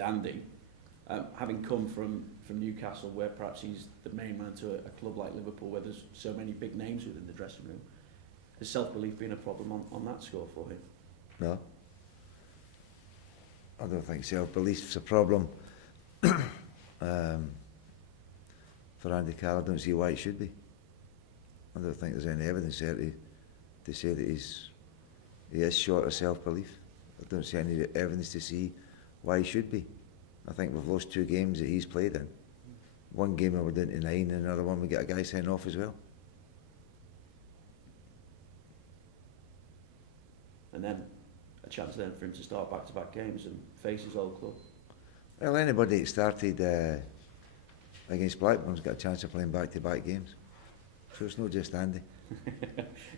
Andy, having come from Newcastle, where perhaps he's the main man to a club like Liverpool, where there's so many big names within the dressing room, has self-belief been a problem on that score for him? No. I don't think self-belief's a problem. For Andy Carroll, I don't see why it should be. I don't think there's any evidence there to say that he is short of self-belief. I don't see any evidence to see why he should be. I think we've lost 2 games that he's played in. One game we were down to 9, and another one we get a guy sent off as well. And then a chance then for him to start back-to-back games and face his old club. Well, anybody that started against Blackburn's got a chance of playing back-to-back games. So it's not just Andy.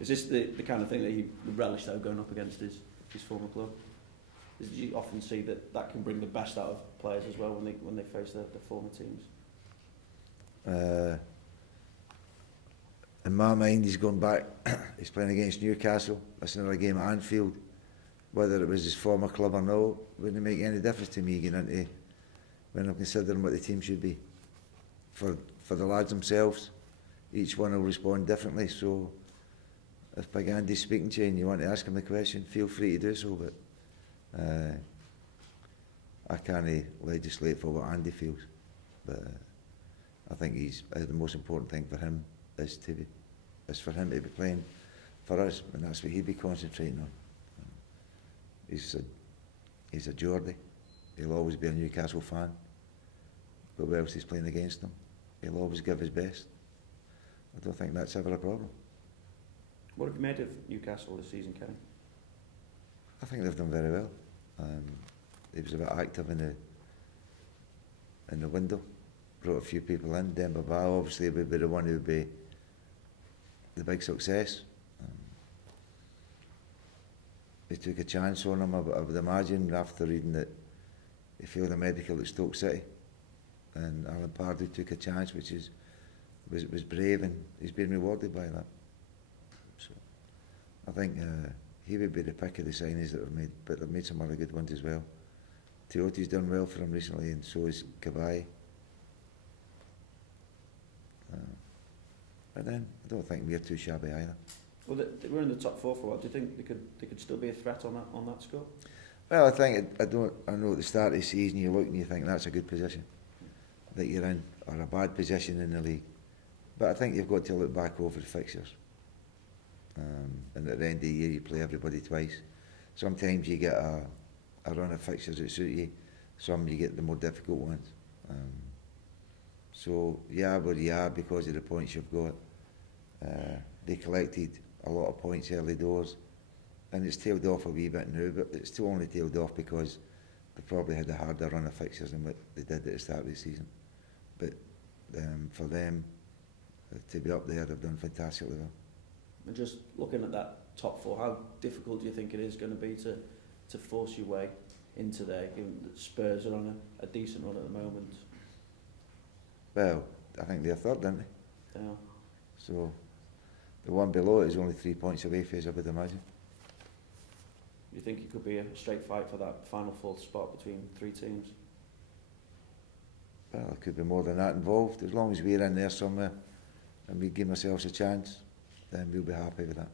Is this the kind of thing that he would relish, though, going up against his former club? Did you often see that can bring the best out of players as well when they face their former teams? In my mind, he's gone back. He's playing against Newcastle. That's another game at Anfield. Whether it was his former club or no, wouldn't make any difference to me getting into when I'm considering what the team should be. For the lads themselves, each one will respond differently. So if Big Andy's speaking to you and you want to ask him the question, feel free to do so. But I can't legislate for what Andy feels. But I think the most important thing for him is for him to be playing for us, and that's what he'd be concentrating on. He's a Geordie. He'll always be a Newcastle fan. But who else is playing against him? He'll always give his best. I don't think that's ever a problem. What have you made of Newcastle this season, Kenny? I think they've done very well. He was a bit active in the window. Brought a few people in. Demba Ba obviously would be the one who would be the big success. They took a chance on him, I would imagine, after reading that he failed a medical at Stoke City. And Alan Pardew took a chance, which was brave, and he's been rewarded by that. So I think he would be the pick of the signings that were made, but they've made some other good ones as well. Teoti's done well for him recently, and so is Cabaye. But then I don't think we're too shabby either. Well, they were in the top 4 for a while. Do you think they could still be a threat on that score? Well, I think I know at the start of the season you look and you think that's a good position that you're in, or a bad position in the league. But I think you've got to look back over the fixtures. And at the end of the year you play everybody twice. Sometimes you get a run of fixtures that suit you. Some you get the more difficult ones. So yeah, where you are because of the points you've got. They collected a lot of points early doors, and it's tailed off a wee bit now, but it's still only tailed off because they probably had a harder run of fixtures than what they did at the start of the season. But for them to be up there, they've done fantastically well. And just looking at that top 4, how difficult do you think it is going to be to force your way into there, given that Spurs are on a decent run at the moment? Well, I think they're third, aren't they? Yeah. So the one below it is only 3 points away for us, I would imagine. You think it could be a straight fight for that final 4th spot between 3 teams? Well, there could be more than that involved. As long as we're in there somewhere and we give ourselves a chance, then we'll be happy with that.